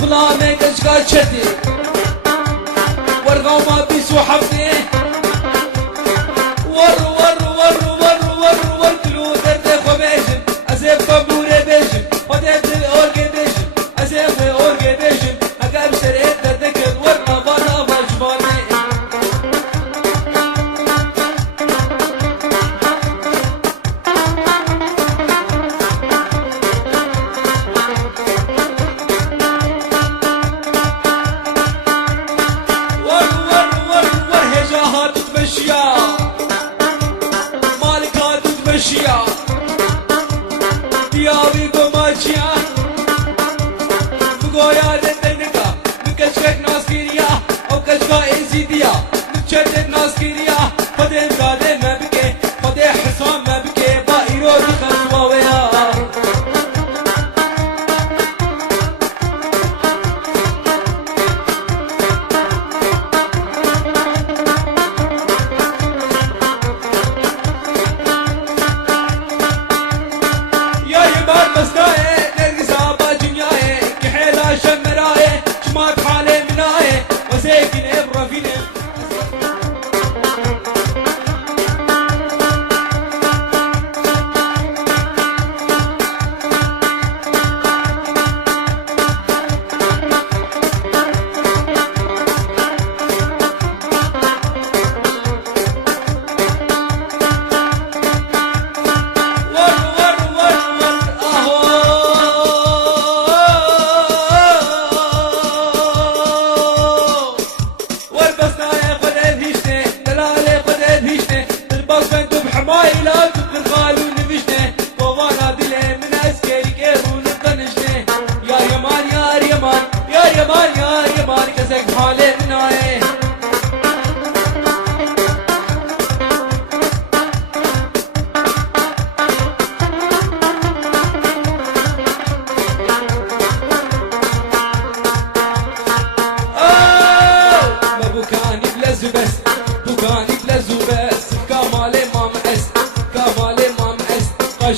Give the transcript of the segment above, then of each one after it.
خلانه كشكا شتي ورغو ما بيسو حفني ور ور ور ور ور ور كلو درد خبيشن أسيب بابوري بيشن وديت الأورجي بيشن أسيب الأورجي بيشن أقام شريت دردك الورقة فانا فاجباني ديابي قماشيا بقويا لتنقا بكشكك ناس كيريا او كشكا ازيديا بكشتت ناس كيريا فدين زادي ما بكي فدين حصان ما بكي بايرو بخصوا ويا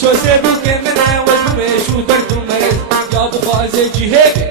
شو سيبوك من وزمي شو تردو مرز يا ابو غازي جهيك